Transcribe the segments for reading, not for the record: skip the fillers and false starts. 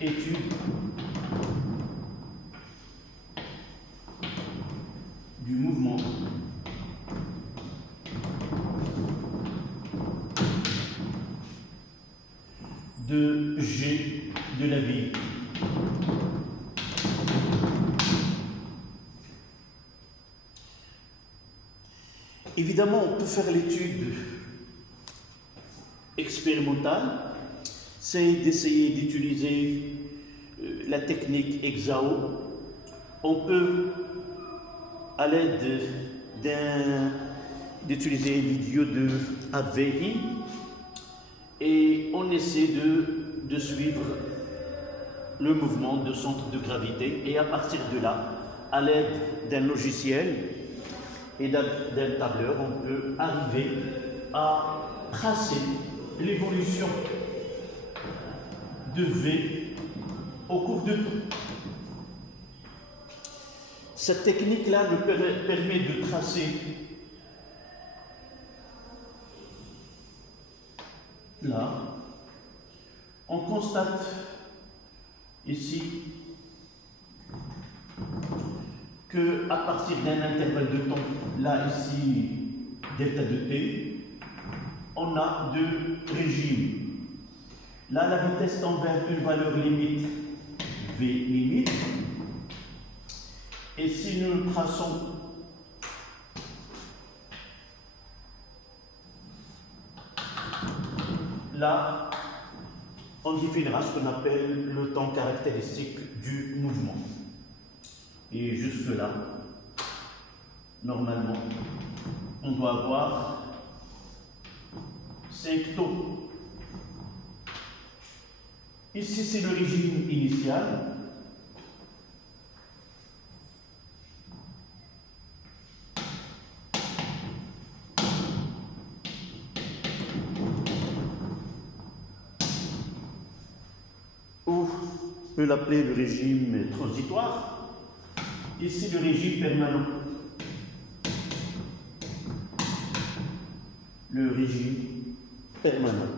étude du mouvement de G de la ville. Évidemment, on peut faire l'étude expérimentale, c'est d'essayer d'utiliser la technique Exao. On peut, à l'aide d'utiliser l'idiot de AVI, et on essaie de suivre le mouvement de centre de gravité, et à partir de là, à l'aide d'un logiciel et d'un tableur, on peut arriver à tracer l'évolution de V au cours de temps. Cette technique-là nous permet de tracer là. On constate ici que à partir d'un intervalle de temps, là ici delta de t, on a deux régimes. Là, la vitesse tend vers une valeur limite v limite. Et si nous traçons là, on définira ce qu'on appelle le temps caractéristique du mouvement. Et jusque-là, normalement, on doit avoir 5 taux. Ici, c'est le régime initial. Ou on peut l'appeler le régime transitoire. Ici, le régime permanent. Le régime permanent.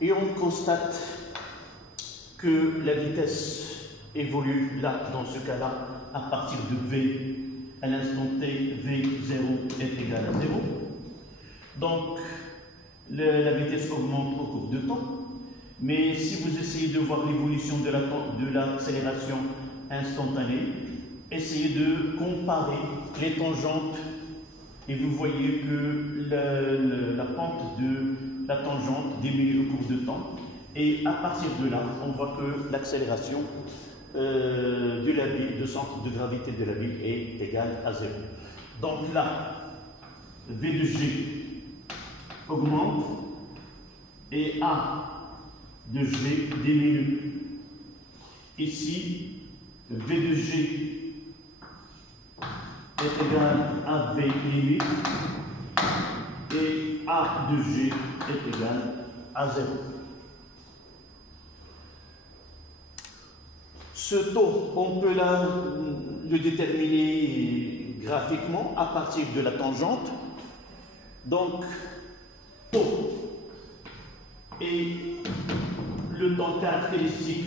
Et on constate que la vitesse évolue là, dans ce cas-là, à partir de V. À l'instant t, V0 est égal à 0. Donc, la vitesse augmente au cours de temps. Mais si vous essayez de voir l'évolution de l'accélération instantanée, essayez de comparer les tangentes et vous voyez que la pente de la tangente diminue au cours de temps. Et à partir de là, on voit que l'accélération de la ville, de centre de gravité de la ville est égale à 0. Donc là, V de G augmente et A de G diminue. Ici, V de G est égal à V limite et A de G est égal à 0. Ce taux, on peut le déterminer graphiquement à partir de la tangente. Donc, taux et le temps caractéristique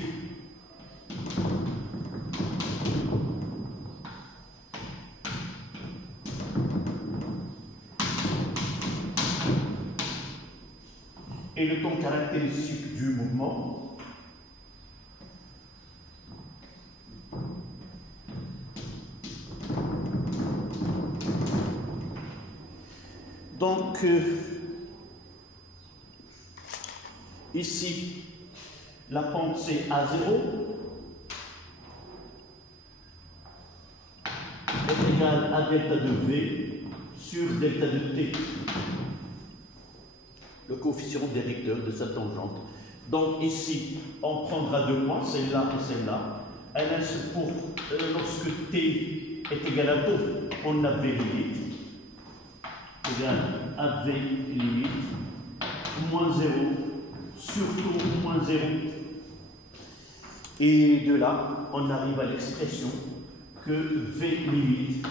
et le temps caractéristique du mouvement. Donc, ici, la pente c'est A0 est égale à delta de V sur delta de T, le coefficient directeur de sa tangente. Donc ici, on prendra deux points, celle-là et celle-là. Lorsque T est égal à 2, on a V limite égale à V limite moins 0 sur taux moins 0. Et de là, on arrive à l'expression que V limite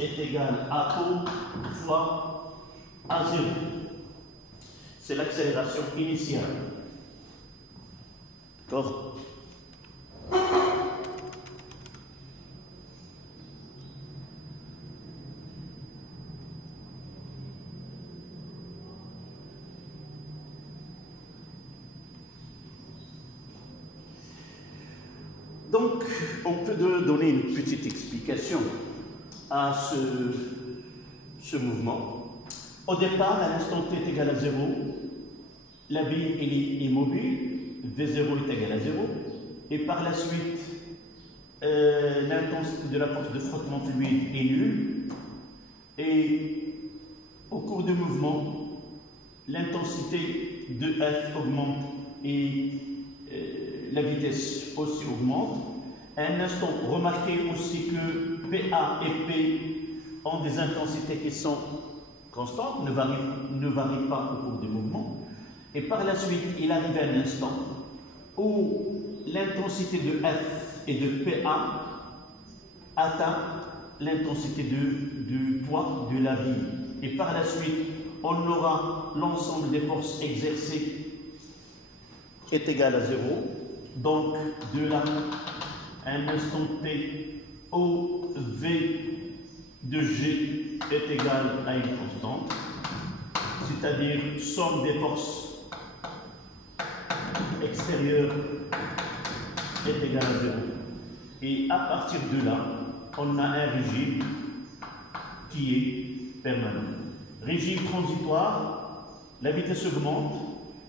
est égal à O fois A0. C'est l'accélération initiale. D'accord? Donc, on peut donner une petite explication à ce mouvement. Au départ, à l'instant t est égal à 0, la bille est immobile, V0 est égal à 0, et par la suite, l'intensité de la force de frottement fluide est nulle, et au cours du mouvement, l'intensité de F augmente et la vitesse aussi augmente. À un instant, remarquez aussi que PA et P ont des intensités qui sont constantes, ne varient pas au cours du mouvement. Et par la suite, il arrive à un instant où l'intensité de F et de PA atteint l'intensité du poids de la bille. Et par la suite, on aura l'ensemble des forces exercées est égal à 0. Donc, de là, à un instant t, OV de G est égal à une constante, c'est-à-dire somme des forces extérieures est égal à 0. Et à partir de là, on a un régime qui est permanent. Régime transitoire, la vitesse augmente,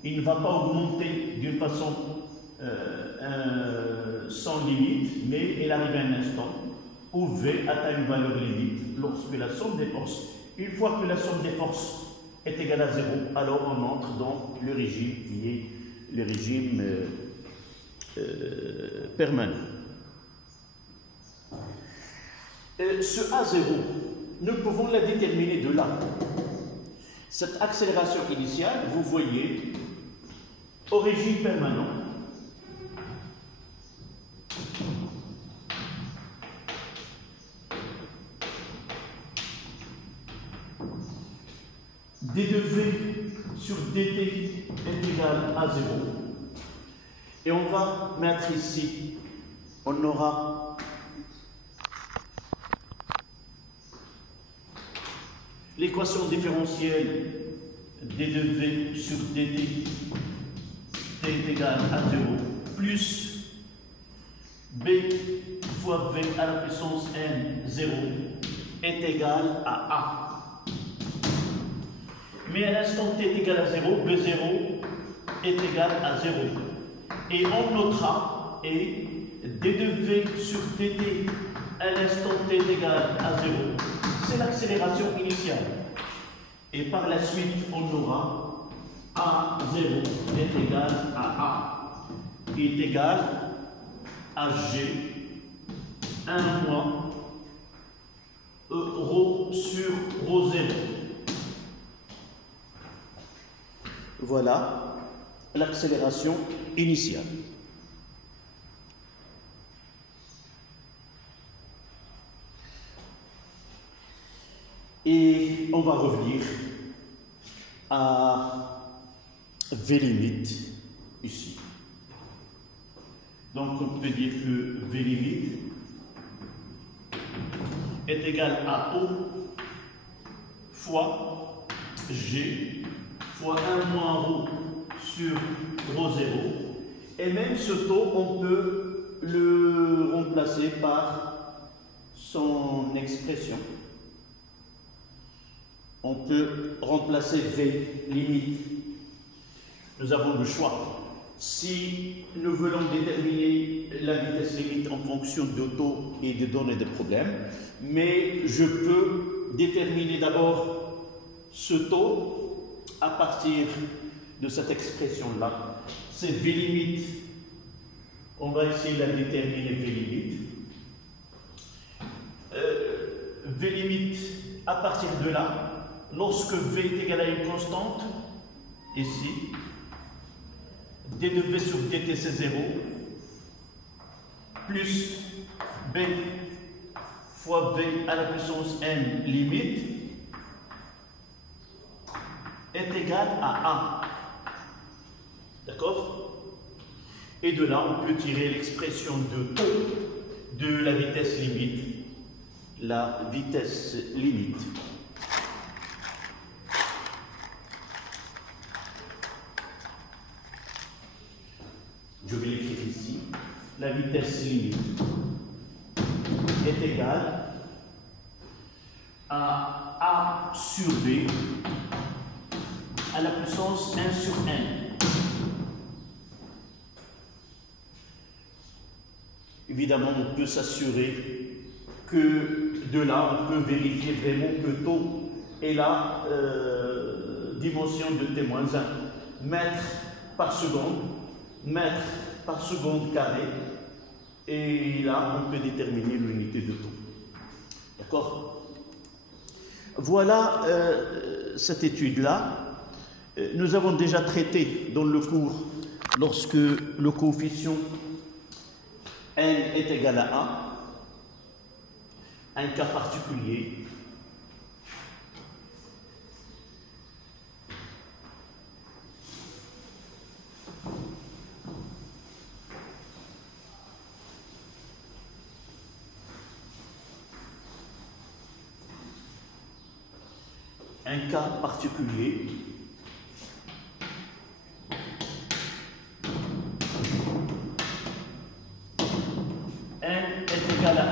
il ne va pas augmenter d'une façon sans limite, mais il arrive à un instant où V atteint une valeur limite lorsque la somme des forces, une fois que la somme des forces est égale à 0, alors on entre dans le régime qui est le régime permanent. Ce A0, nous pouvons la déterminer de là. Cette accélération initiale, vous voyez, au régime permanent, d de V sur dt est égal à 0. Et on va mettre ici, on aura l'équation différentielle d de V sur dt t est égal à 0 plus b fois V à la puissance n 0 est égal à A. Mais à l'instant t est égal à 0, B0 est égal à 0. Et on notera, et d de V sur dt à l'instant t est égal à 0, c'est l'accélération initiale. Et par la suite, on aura A0 est égal à A, qui est égal à G 1 moins ρ sur ρ0. Voilà l'accélération initiale. Et on va revenir à V limite ici. Donc on peut dire que V limite est égal à O fois G fois 1 moins ρ sur ρ0. Et même ce taux, on peut le remplacer par son expression. On peut remplacer V limite. Nous avons le choix. Si nous voulons déterminer la vitesse limite en fonction de taux et de données de problème, mais je peux déterminer d'abord ce taux à partir de cette expression-là. C'est V limite. On va essayer de la déterminer V limite. V limite, à partir de là, lorsque V est égal à une constante, ici, d de V sur dt c'est 0, plus b fois v à la puissance n limite est égal à A. D'accord? Et de là, on peut tirer l'expression de taux de la vitesse limite. La vitesse limite. Je vais l'écrire ici. La vitesse limite est égale à A sur B à la puissance 1 sur n. Évidemment, on peut s'assurer que de là, on peut vérifier vraiment que taux est la dimension de T-1, mètre par seconde carré, et là, on peut déterminer l'unité de taux. D'accord? Voilà cette étude-là. Nous avons déjà traité dans le cours, lorsque le coefficient n est égal à 1, un cas particulier. Un cas particulier n est égal à 1.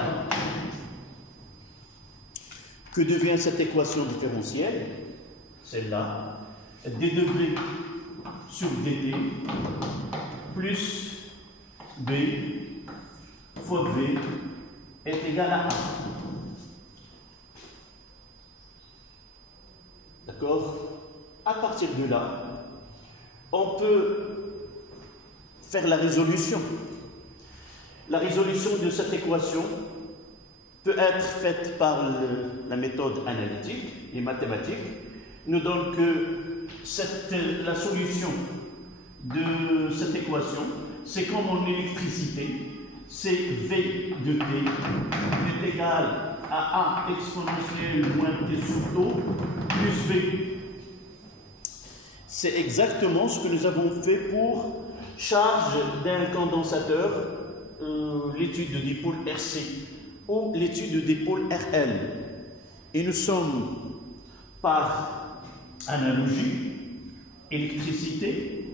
Que devient cette équation différentielle? Celle-là, d2v sur dt plus b fois v est égal à 1. D'accord? À partir de là, on peut faire la résolution. La résolution de cette équation peut être faite par la méthode analytique, les mathématiques, nous donne que la solution de cette équation, c'est comme en électricité, c'est V de T est égal à A exponentielle moins T sur taux plus V. C'est exactement ce que nous avons fait pour charge d'un condensateur, l'étude de dipôle RC ou l'étude de dipôle RL. Et nous sommes par analogie, électricité,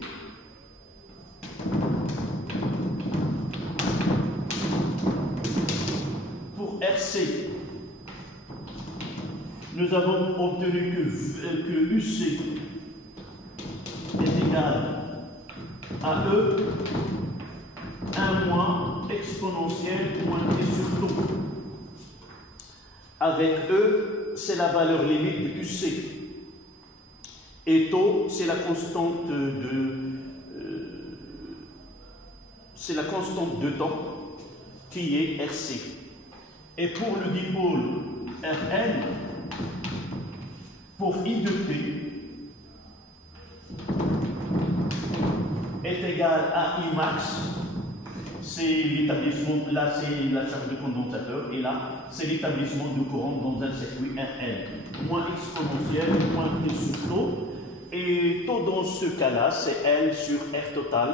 pour RC, nous avons obtenu que UC est égal à E 1 moins exponentielle moins T sur taux. Avec E, c'est la valeur limite de UC. Et taux, c'est la constante de temps qui est RC. Et pour le dipôle Rn, pour I de T est égal à I max, c'est l'établissement, là c'est la charge de condensateur, et là c'est l'établissement de courant dans un circuit RL, moins exponentielle, moins T sur taux, et taux dans ce cas-là c'est L sur R total.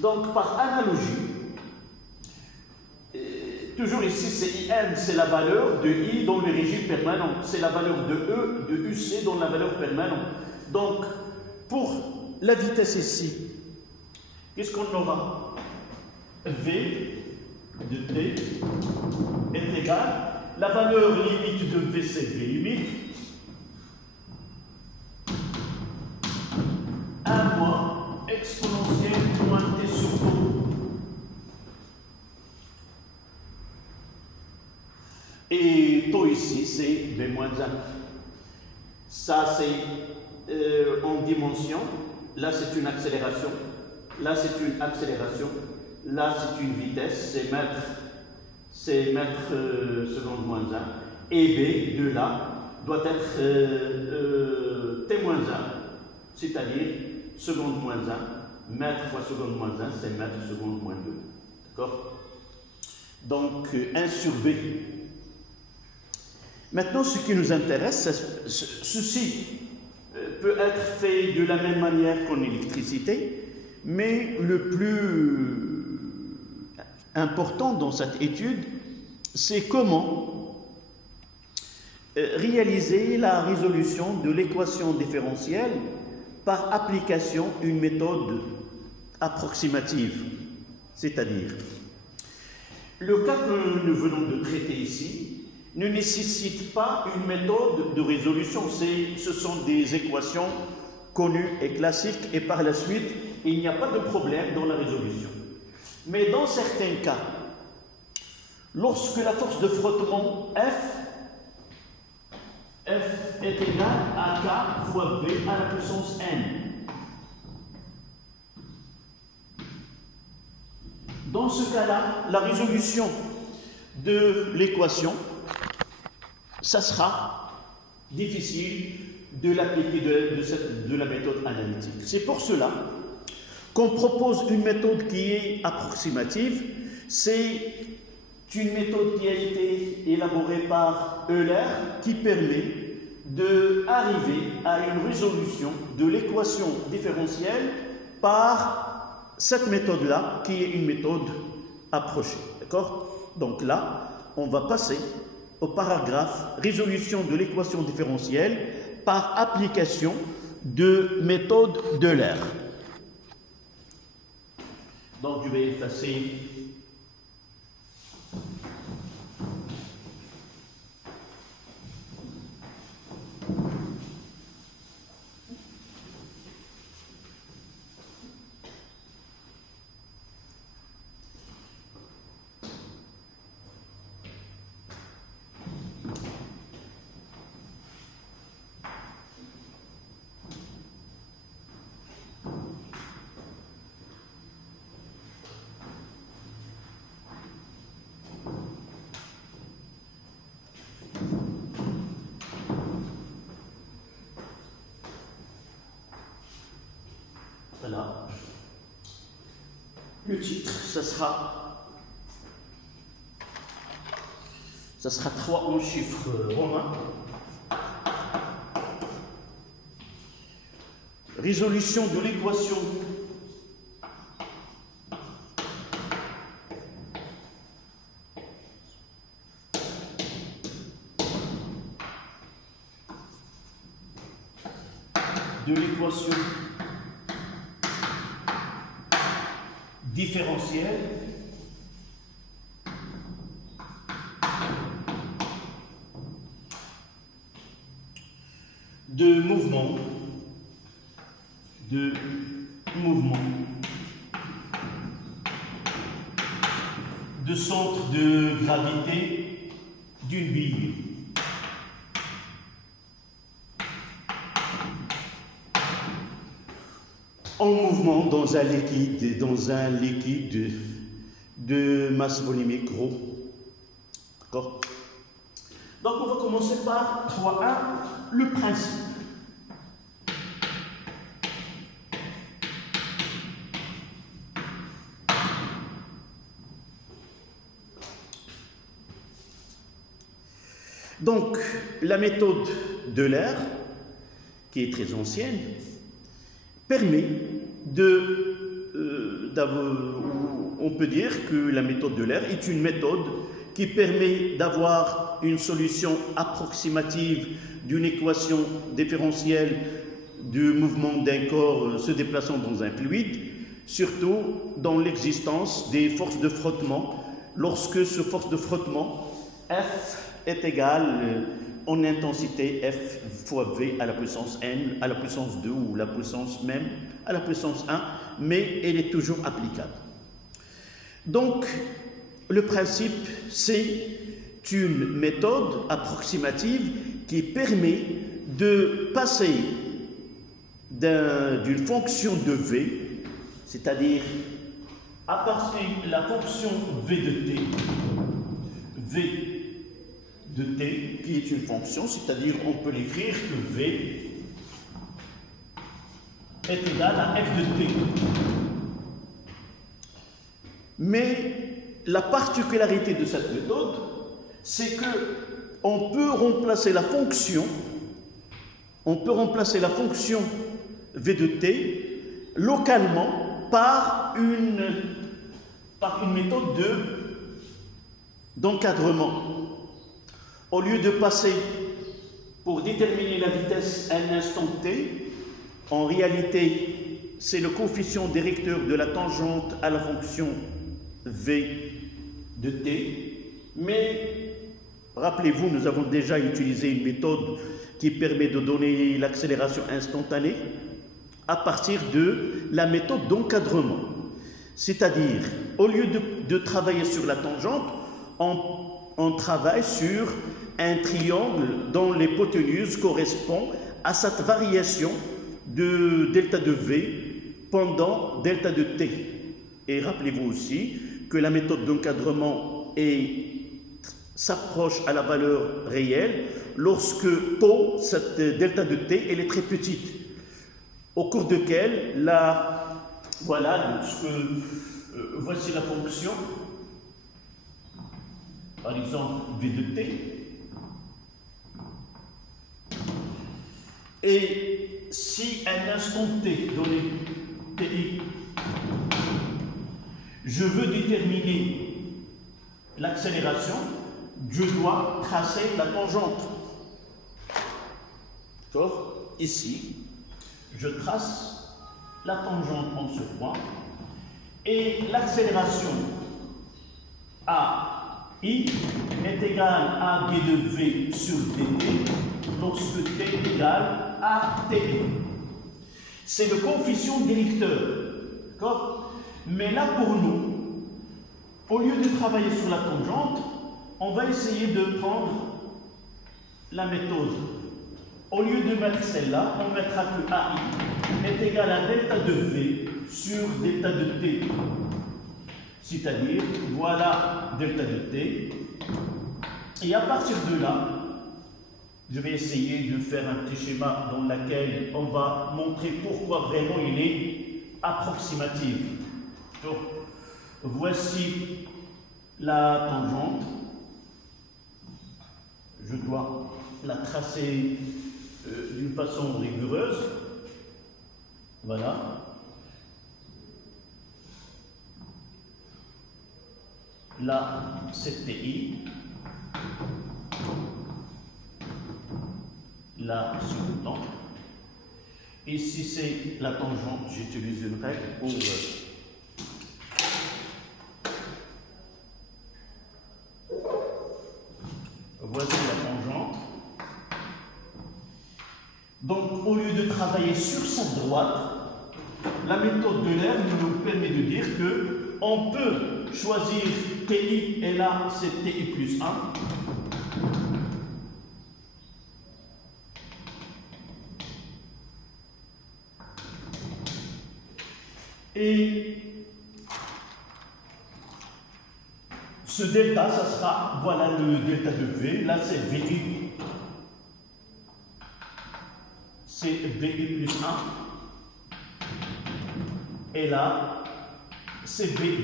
Donc par analogie, toujours ici c'est IM, c'est la valeur de I dans le régime permanent, c'est la valeur de E, de UC dans la valeur permanente. Donc pour la vitesse ici, qu'est-ce qu'on aura? V de T est égal, la valeur limite de V c'est V limite, 1 moins exponentielle moins T sur taux. Et taux ici c'est V moins 1. Ça c'est en dimension, là c'est une accélération, là c'est une accélération, là c'est une vitesse, c'est mètre seconde moins 1, et B de là doit être T moins 1, c'est-à-dire seconde moins 1, mètre fois seconde moins 1, c'est mètre seconde moins 2. D'accord? donc 1 sur B. Maintenant, ce qui nous intéresse, ceci peut être fait de la même manière qu'en électricité, mais le plus important dans cette étude, c'est comment réaliser la résolution de l'équation différentielle par application d'une méthode approximative. C'est-à-dire, le cas que nous venons de traiter ici ne nécessite pas une méthode de résolution. Ce sont des équations connues et classiques, et par la suite, il n'y a pas de problème dans la résolution. Mais dans certains cas, lorsque la force de frottement F est égale à K fois B à la puissance N. Dans ce cas-là, la résolution de l'équation, ça sera difficile de l'appliquer de la méthode analytique. C'est pour cela qu'on propose une méthode qui est approximative. C'est une méthode qui a été élaborée par Euler qui permet d'arriver à une résolution de l'équation différentielle par cette méthode-là, qui est une méthode approchée. D'accord? Donc là, on va passer au paragraphe résolution de l'équation différentielle par application de méthode d'Euler. Donc je vais effacer voilà. Le titre, ça sera 3 en chiffres romains. Résolution de l'équation différentielle de mouvement de centre de gravité d'une bille. En mouvement dans un liquide de masse volumique rho. D'accord? Donc on va commencer par 3.1, le principe. Donc la méthode d'Euler, qui est très ancienne, permet on peut dire que la méthode d'Euler est une méthode qui permet d'avoir une solution approximative d'une équation différentielle du mouvement d'un corps se déplaçant dans un fluide, surtout dans l'existence des forces de frottement, lorsque ce force de frottement F est égal en intensité F fois V à la puissance N, à la puissance 2 ou la puissance même à la puissance 1, mais elle est toujours applicable. Donc, le principe, c'est une méthode approximative qui permet de passer d'une fonction de V, c'est-à-dire à partir de la fonction V de t, qui est une fonction, c'est-à-dire on peut l'écrire que V est égal à f de t. Mais la particularité de cette méthode, c'est que on peut remplacer la fonction v de t localement par une méthode d'encadrement. Au lieu de passer pour déterminer la vitesse à un instant t, en réalité, c'est le coefficient directeur de la tangente à la fonction v de t. Mais rappelez-vous, nous avons déjà utilisé une méthode qui permet de donner l'accélération instantanée à partir de la méthode d'encadrement. C'est-à-dire, au lieu de travailler sur la tangente, on travaille sur un triangle dont l'hypoténuse correspond à cette variation de delta de V pendant delta de T. Et rappelez-vous aussi que la méthode d'encadrement s'approche à la valeur réelle lorsque tau, cette delta de T, elle est très petite, au cours de laquelle voici la fonction, par exemple V de T. Et si à un instant t donné ti, je veux déterminer l'accélération, je dois tracer la tangente. D'accord? Ici, je trace la tangente en ce point et l'accélération à i est égale à d de v sur dt lorsque t est égal à t. C'est le coefficient directeur. D'accord? Mais là, pour nous, au lieu de travailler sur la tangente, on va essayer de prendre la méthode. Au lieu de mettre celle-là, on mettra que AI est égal à delta de V sur delta de T. C'est-à-dire, voilà delta de T. Et à partir de là, je vais essayer de faire un petit schéma dans lequel on va montrer pourquoi vraiment il est approximatif. Donc, voici la tangente. Je dois la tracer d'une façon rigoureuse. Voilà. Là, c'est TI. Là, c'est le temps. Ici, c'est la tangente. J'utilise une règle pour... Voici la tangente. Donc, au lieu de travailler sur sa droite, la méthode d'Euler nous permet de dire que on peut choisir TI, et là, c'est TI plus 1. Et ce delta, ça sera, voilà le delta de V, là c'est VI. C'est VI plus 1. Et là, c'est VI.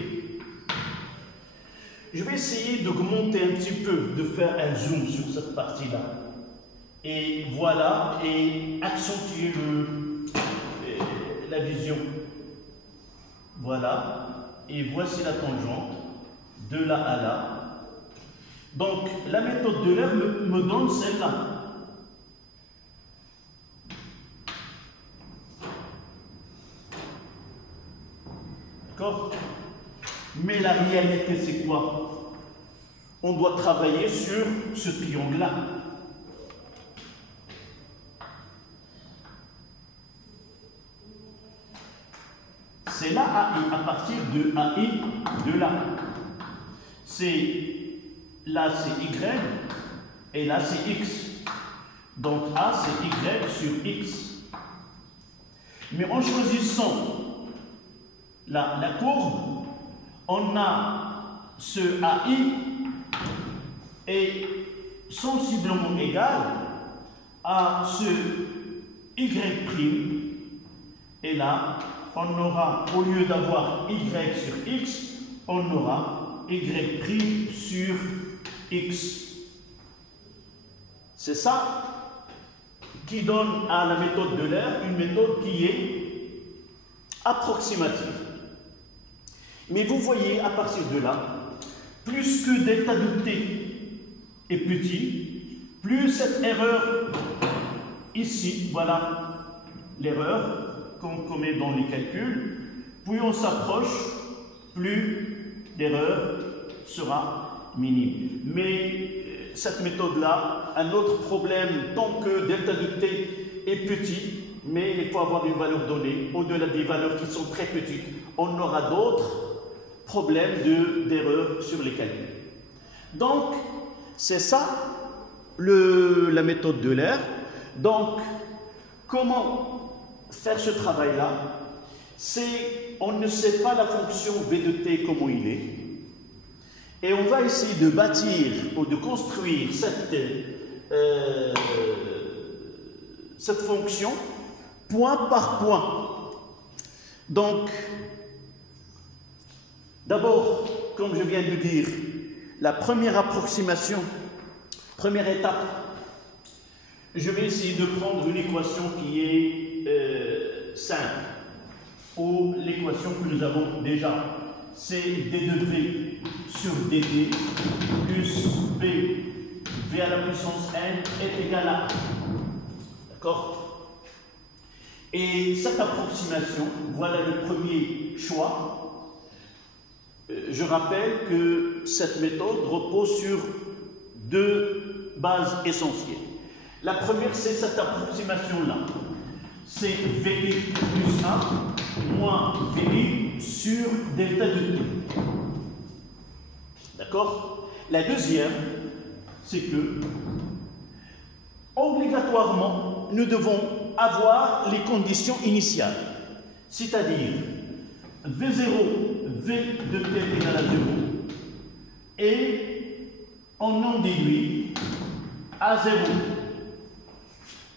Je vais essayer d'augmenter un petit peu, de faire un zoom sur cette partie-là. Et voilà, et accentuer la vision. Voilà, et voici la tangente de là à là. Donc, la méthode d'Euler me donne celle-là. D'accord? Mais la réalité, c'est quoi? On doit travailler sur ce triangle-là. C'est là AI, à partir de AI de là. Là c'est Y et là c'est X. Donc A c'est Y sur X. Mais en choisissant la courbe, on a ce AI est sensiblement égal à ce Y'. Et là, on aura, au lieu d'avoir Y sur X, on aura y' sur x. C'est ça qui donne à la méthode d'Euler une méthode qui est approximative. Mais vous voyez, à partir de là, plus que delta de t est petit, plus cette erreur ici, voilà l'erreur qu'on commet dans les calculs, plus on s'approche, plus l'erreur sera minime. Mais cette méthode-là, un autre problème, tant que delta de t est petit, mais il faut avoir une valeur donnée, au-delà des valeurs qui sont très petites, on aura d'autres problèmes d'erreur sur les calculs. Donc, c'est ça la méthode d'Euler. Donc, comment faire ce travail-là? C'est, on ne sait pas la fonction v de t comment il est, et on va essayer de bâtir ou de construire cette fonction point par point. Donc, d'abord, comme je viens de dire, la première approximation, première étape, je vais essayer de prendre une équation qui est simple, ou l'équation que nous avons déjà, c'est d de v sur dt plus b, v à la puissance n est égal à 1. D'accord? Et cette approximation, voilà le premier choix. Je rappelle que cette méthode repose sur deux bases essentielles. La première, c'est cette approximation-là. C'est VI plus 1 moins VI sur delta de t. D'accord? La deuxième, c'est que, obligatoirement, nous devons avoir les conditions initiales. C'est-à-dire, V0, V de t égale à 0, et on en déduit à 0.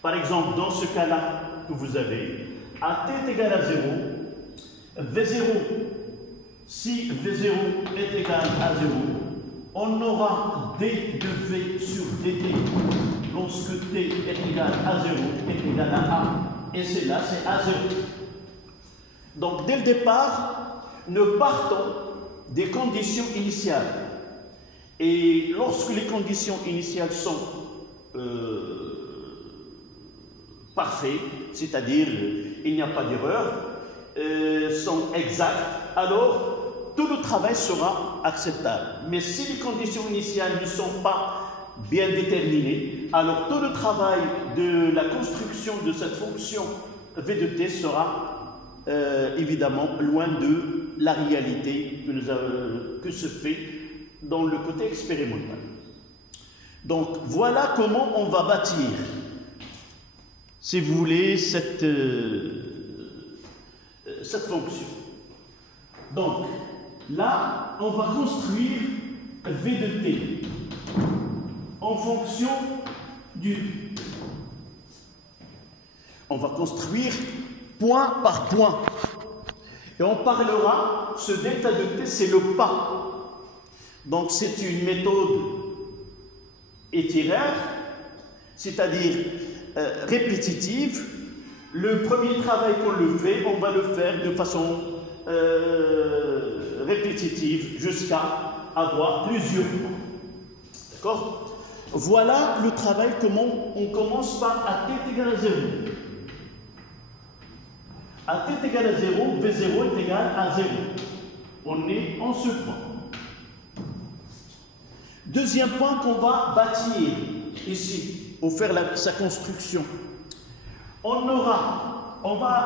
Par exemple, dans ce cas-là que vous avez, à t est égal à 0, V0, si V0 est égal à 0, on aura d de v sur dt lorsque t est égal à 0 est égal à 1, et c'est là, c'est à 0. Donc, dès le départ, nous partons des conditions initiales. Et lorsque les conditions initiales sont parfaites, c'est-à-dire il n'y a pas d'erreur, sont exactes, alors tout le travail sera acceptable. Mais si les conditions initiales ne sont pas bien déterminées, alors tout le travail de la construction de cette fonction v de t sera évidemment loin de la réalité que se fait dans le côté expérimental. Donc voilà comment on va bâtir, si vous voulez, cette fonction. Donc là, on va construire v de t en fonction du... On va construire point par point. Et on parlera, ce delta de t, c'est le pas. Donc c'est une méthode étiraire, c'est-à-dire répétitive. Le premier travail qu'on le fait, on va le faire de façon répétitive jusqu'à avoir plusieurs points. D'accord? Voilà le travail, comment on commence par à t égale à 0. À t égale à 0, V0 est égal à 0. On est en ce point. Deuxième point qu'on va bâtir ici, pour faire sa construction. On va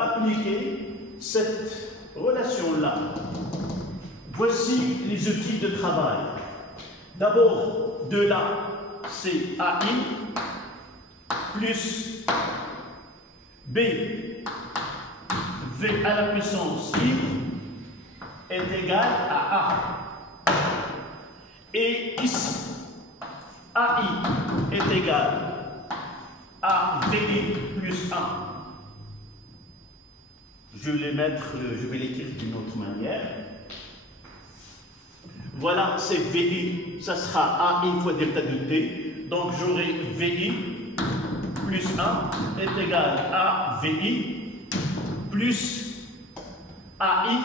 appliquer cette relation-là. Voici les outils de travail. D'abord, de là, c'est AI plus B, V à la puissance I est égal à A. Et ici, AI est égal à VI plus 1. Je vais l'écrire d'une autre manière. Voilà, c'est VI, ça sera AI fois delta de T. Donc j'aurai VI plus 1 est égal à VI plus AI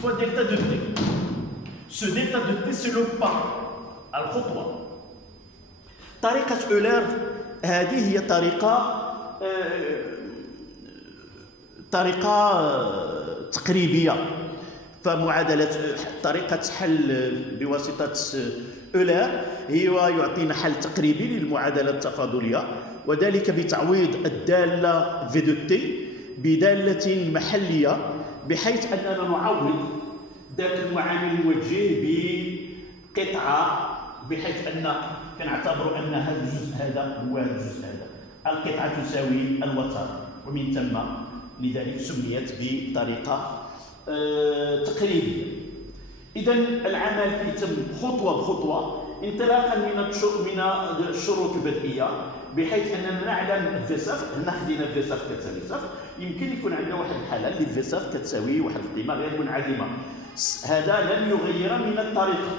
fois delta de T. Ce delta de T, c'est le pas, الخطوة. طريقة أولر هذه هي طريقة تقريبية. فمعادلة طريقة حل بواسطة أولر هي يعطينا حل تقريبي للمعادلة التفاضلية، وذلك بتعويض الدالة في دو تي بدالة محلية، بحيث أننا نعوض ذاك المعامل الموجه بقطعة، بحيث أن كنعتبر أن هذا الجزء هذا هو هذا الجزء هذا. القطعة تساوي الوتر، ومن ثم لذلك سميت بطريقة تقريبية. إذا العمل يتم خطوة بخطوة انطلاقا من الشروط البدئية، بحيث أننا نعلم في صفر، هنا خدينا في صفر كتساوي صفر، يمكن يكون عندنا واحد الحالة اللي في صفر كتساوي واحد القيمة غير منعدمة، هذا لن يغير من الطريقة.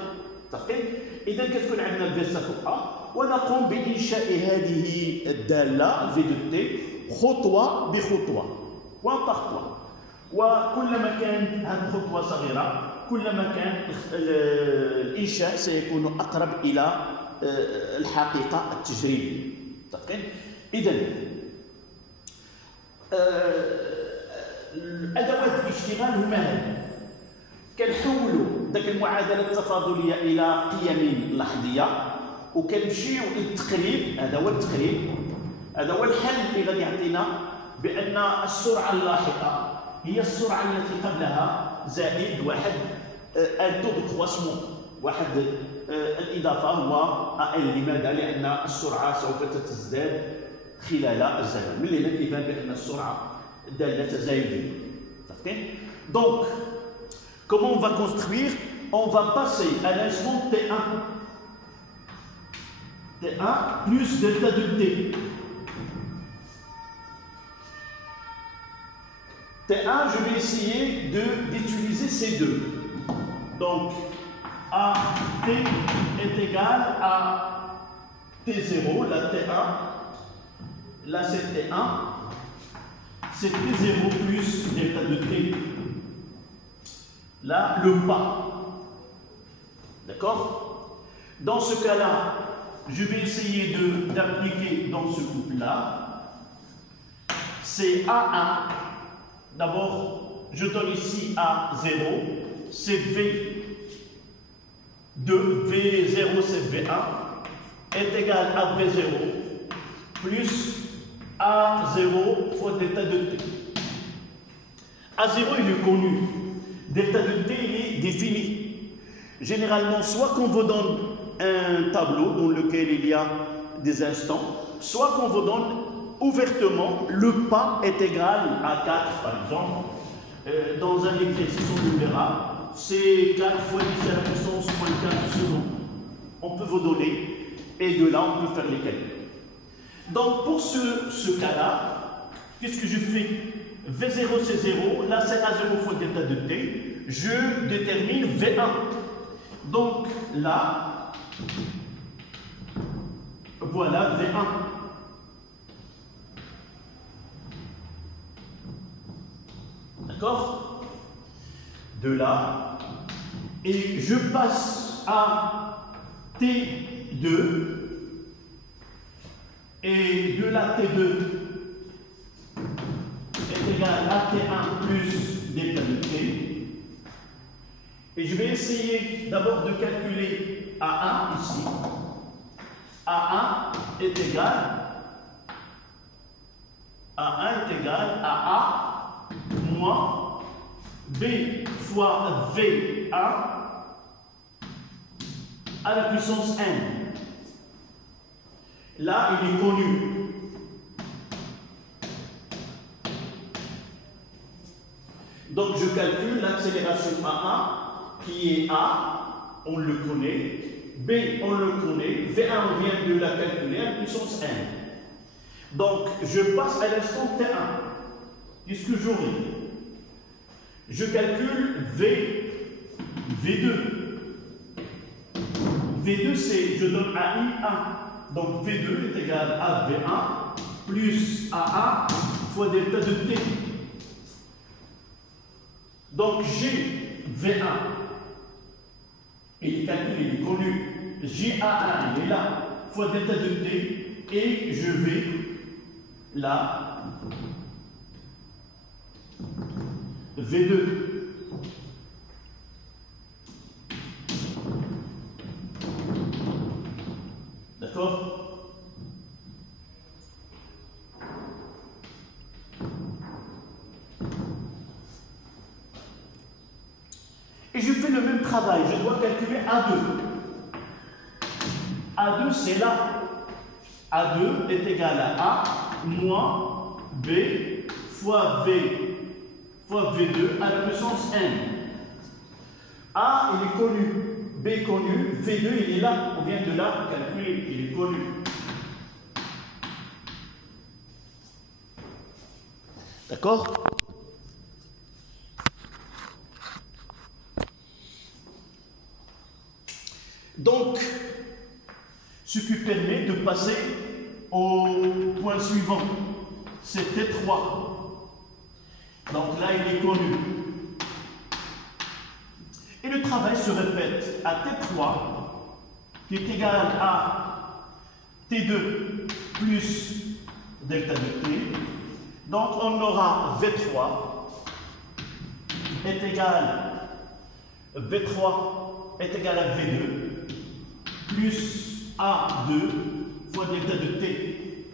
متفقين؟ إذا كتكون عندنا في صفر أ، ونقوم بإنشاء هذه الدالة في دو تي خطوة بخطوة وخطوة، وكلما كانت هذه الخطوة صغيرة كلما كان الإنشاء سيكون أقرب إلى الحقيقة التجريبية. متفقين؟ إذا أدوات الاشتغال هما هذه. كنحولوا ذاك المعادلة التفاضلية إلى قيم لحظية، وكنمشيو للتقريب. هذا هو التقريب، هذا هو الحل اللي غادي يعطينا بأن السرعة اللاحقة هي السرعة التي قبلها زائد واحد ان تو دو كرواسمون، واحد الإضافة هو ال. لماذا؟ لأن السرعة سوف تزداد خلال الزمن. من هنا كيبان بأن السرعة دالة تزايدية. متفقين؟ Donc, comment on va construire? On va passer à l'instant T1. T1 plus delta de T. T1, je vais essayer d'utiliser ces deux. Donc, AT est égal à T0, la T1, là c'est T1, c'est T0 plus delta de T. Là, le pas. D'accord? Dans ce cas-là, je vais essayer d'appliquer dans ce couple-là. C'est A1. D'abord, je donne ici A0, c'est V2, V0 c'est V1, est égal à V0 plus A0 fois delta de T. A0 il est connu, delta de T il est défini. Généralement, soit qu'on vous donne un tableau dans lequel il y a des instants, soit qu'on vous donne ouvertement le pas est égal à 4 par exemple. Dans un exercice on le verra, c'est 4 fois 10 à la puissance moins 4 secondes. On peut vous donner, et de là on peut faire les calculs. Donc pour ce cas-là, qu'est-ce que je fais? V0 c'est 0, là c'est A0 fois delta de T, je détermine V1. Donc là, voilà V1. D'accord? De là, et je passe à T2, et de la T2 est égal à T1 plus delta de T. Et je vais essayer d'abord de calculer A1 ici. A1 est égal à A moins B fois V1 à la puissance n. Là, il est connu. Donc, je calcule l'accélération A1 qui est A, on le connaît. B, on le connaît. V1, on vient de la calculer à la puissance n. Donc, je passe à l'instant T1. Qu'est-ce que j'aurai? Je calcule V2. V2, c'est, je donne AI1. Donc V2 est égal à V1 plus AA fois delta de T. Donc j'ai V1. Et le calcul il est connu. GA1, il est là, fois delta de T. Et je vais là, V2. D'accord? Et je fais le même travail, je dois calculer A2. A2 c'est là. A2 est égal à A moins B fois V fois V2 à la puissance n. A il est connu, B connu, V2 il est là, on vient de là calculer, il est connu. D'accord? Donc, ce qui permet de passer au point suivant, c'est T3. Donc là, il est connu. Et le travail se répète à T3, qui est égal à T2 plus delta de T. Donc on aura V3 est égal à V2 plus A2 fois delta de T.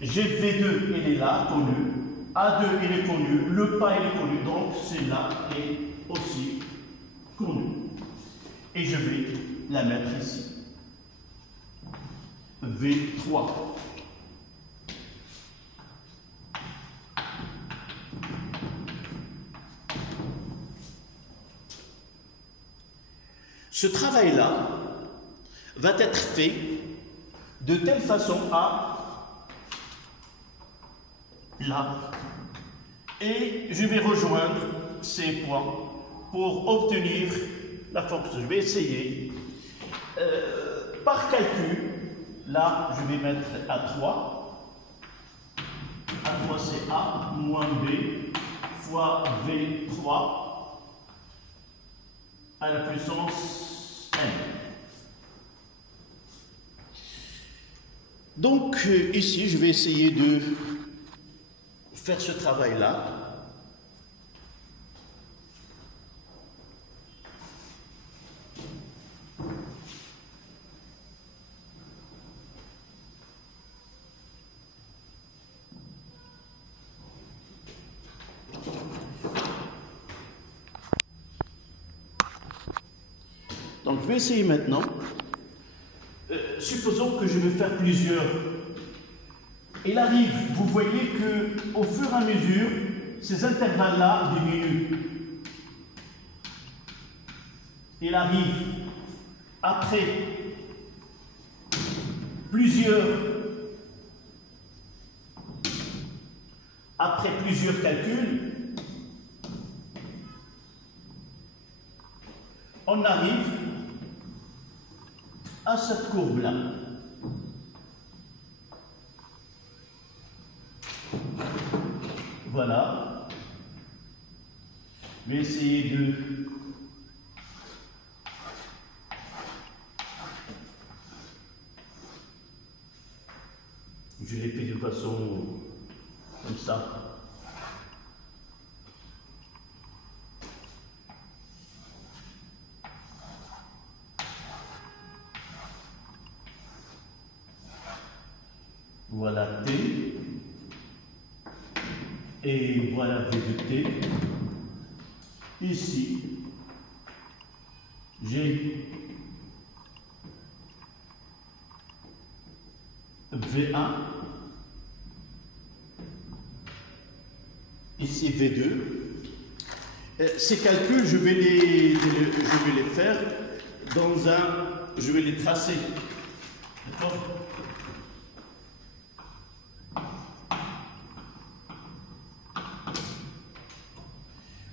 J'ai V2, il est là, connu. A2, il est connu. Le pas, il est connu. Donc, c'est là et aussi connu. Et je vais la mettre ici. V3. Ce travail-là va être fait de telle façon à là. Et je vais rejoindre ces points pour obtenir la fonction. Je vais essayer. Par calcul, là, je vais mettre A3. A3, c'est A moins B fois V3 à la puissance n. Donc, ici, je vais essayer de faire ce travail-là. Donc, je vais essayer maintenant. Supposons que je vais faire plusieurs. Il arrive, vous voyez que au fur et à mesure, ces intervalles-là diminuent. Il arrive, après plusieurs calculs, on arrive à cette courbe-là. Voilà. Je vais essayer de... Je l'ai fait de façon comme ça. Voilà T. Et voilà V de T. Ici, j'ai V1. Ici V2. Ces calculs, je vais les faire dans un... Je vais les tracer. D'accord ?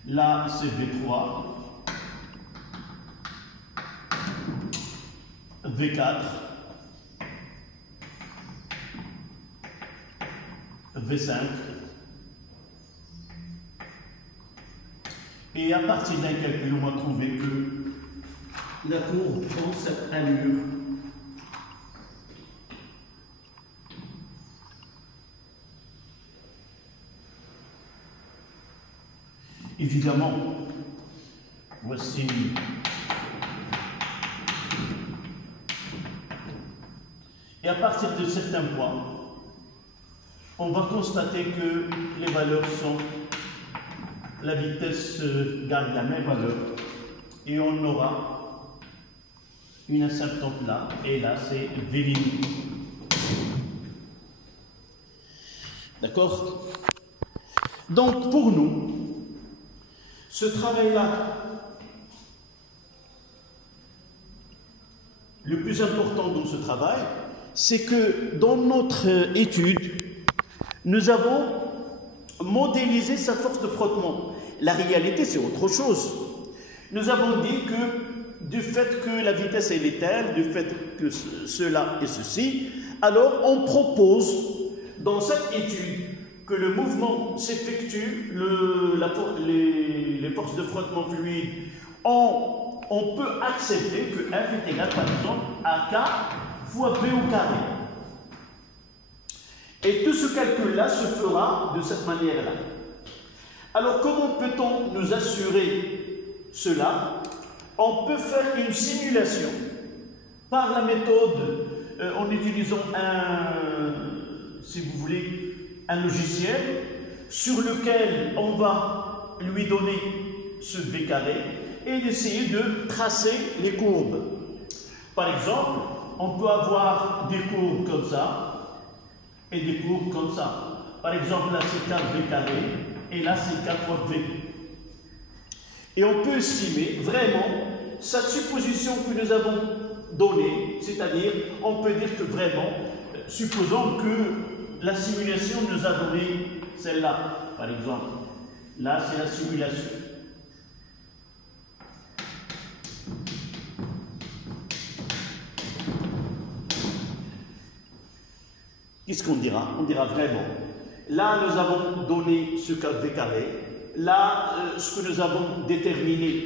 Là, c'est V3. V4, V5, et à partir d'un calcul, on va trouver que la courbe prend cette allure évidemment. Voici et à partir de certains points, on va constater que les valeurs sont, la vitesse garde la même valeur et on aura une asymptote là, et là c'est V limite. D'accord? Donc pour nous, ce travail-là, le plus important dans ce travail, c'est que dans notre étude, nous avons modélisé sa force de frottement. La réalité, c'est autre chose. Nous avons dit que du fait que la vitesse elle est telle, du fait que cela et ceci, alors on propose dans cette étude que le mouvement s'effectue, les forces de frottement fluide, on peut accepter que F est égal par exemple à K fois B au carré. Et tout ce calcul-là se fera de cette manière-là. Alors comment peut-on nous assurer cela? On peut faire une simulation par la méthode, en utilisant si vous voulez, un logiciel sur lequel on va lui donner ce V carré et d'essayer de tracer les courbes. Par exemple, on peut avoir des courbes comme ça et des courbes comme ça. Par exemple, là c'est 4V carré et là c'est 4 fois V. Et on peut estimer vraiment cette supposition que nous avons donnée, c'est-à-dire on peut dire que vraiment, supposons que la simulation nous a donné celle-là, par exemple. Là c'est la simulation. Qu'est-ce qu'on dira? On dira vraiment. Là, nous avons donné ce V carré. Là, ce que nous avons déterminé.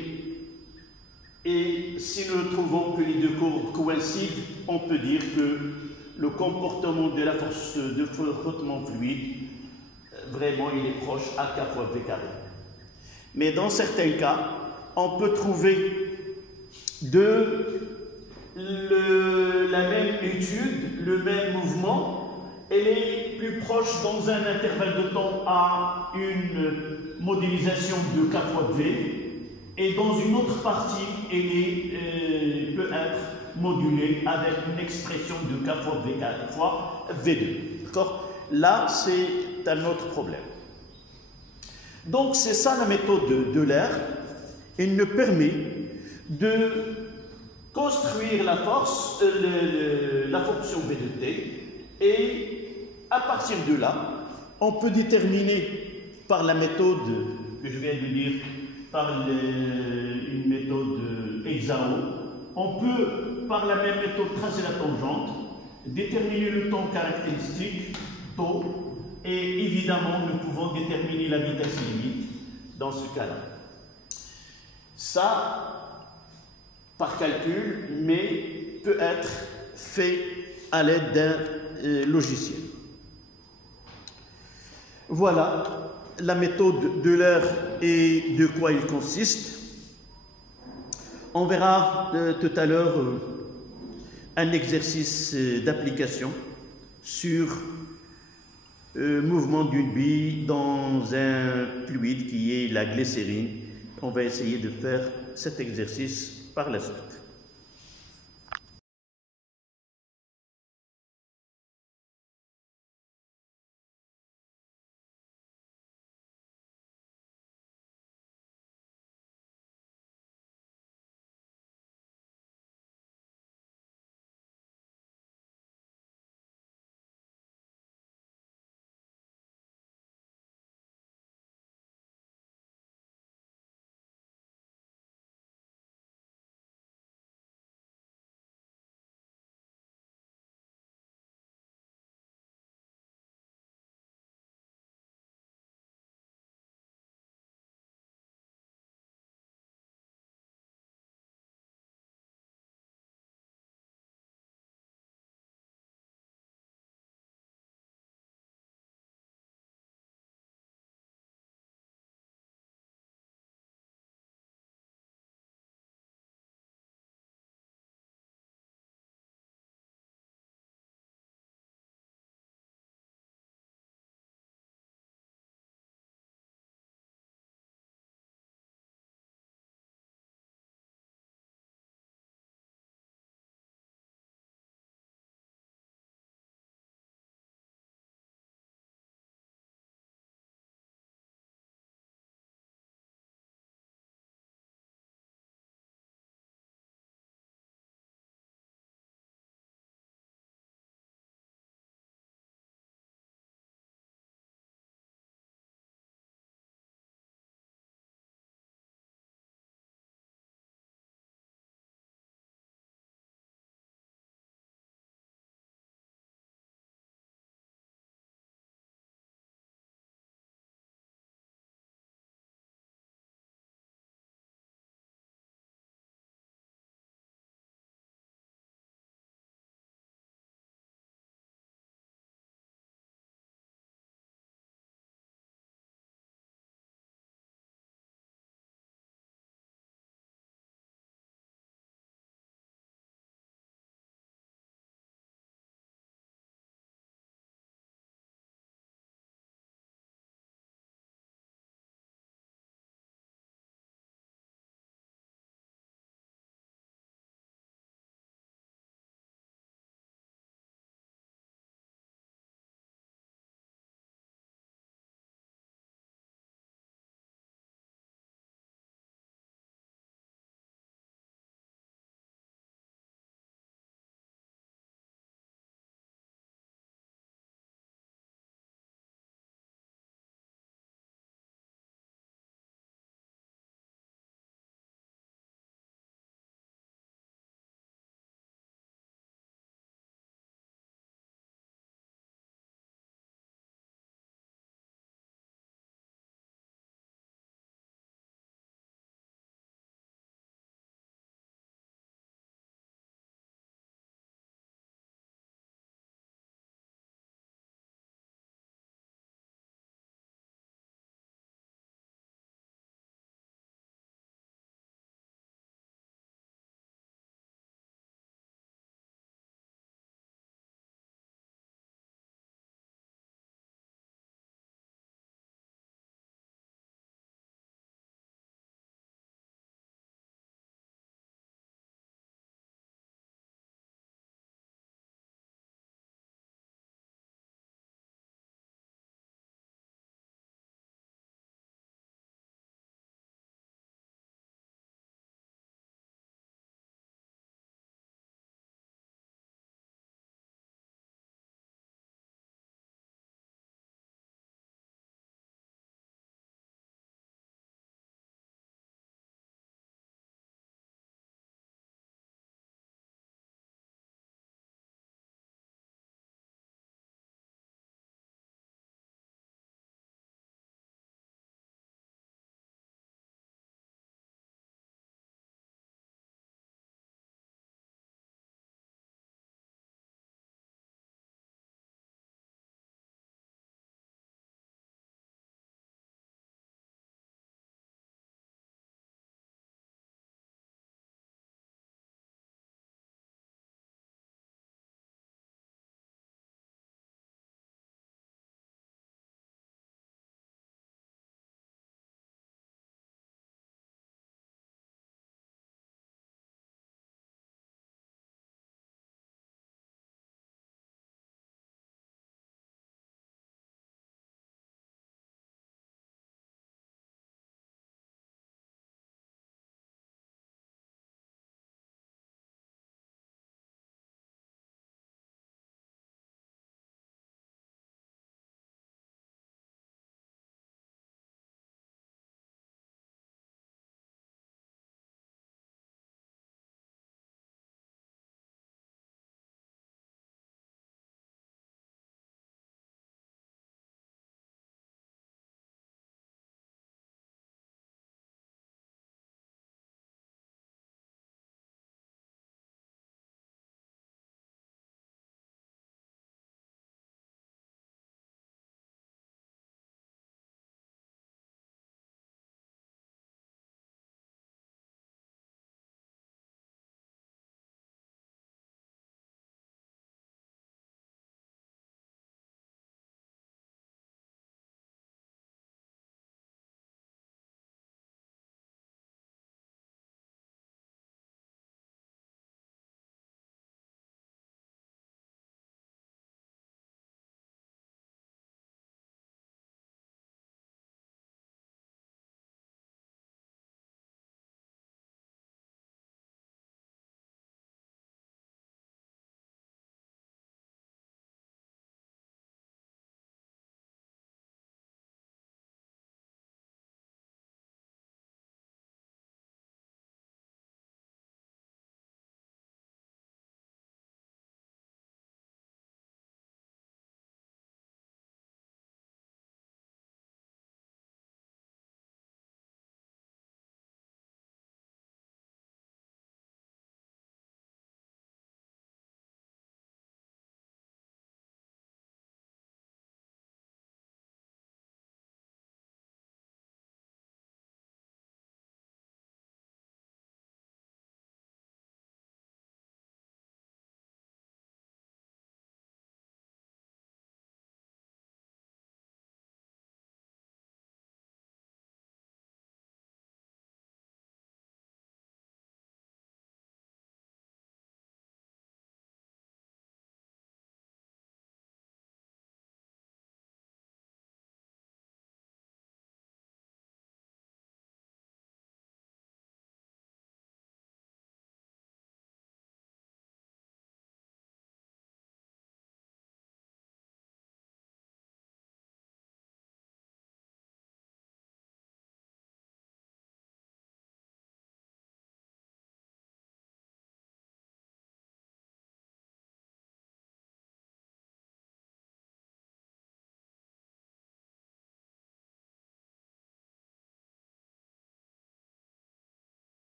Et si nous trouvons que les deux courbes coïncident, on peut dire que le comportement de la force de frottement fluide, vraiment, il est proche à K fois V carré. Mais dans certains cas, on peut trouver la même étude, le même mouvement, elle est plus proche dans un intervalle de temps à une modélisation de K fois V, et dans une autre partie, elle peut être modulée avec une expression de K fois V fois V2. D'accord? Là, c'est un autre problème. Donc, c'est ça la méthode d'Euler. Elle nous permet de construire la force, la fonction V de t, et à partir de là, on peut déterminer par la méthode que je viens de dire, par une méthode hexao, on peut par la même méthode tracer la tangente, déterminer le temps caractéristique, taux, et évidemment nous pouvons déterminer la vitesse limite dans ce cas-là. Ça, par calcul, mais peut être fait à l'aide d'un logiciel. Voilà la méthode d'Euler et de quoi il consiste. On verra tout à l'heure un exercice d'application sur le mouvement d'une bille dans un fluide qui est la glycérine. On va essayer de faire cet exercice par la suite.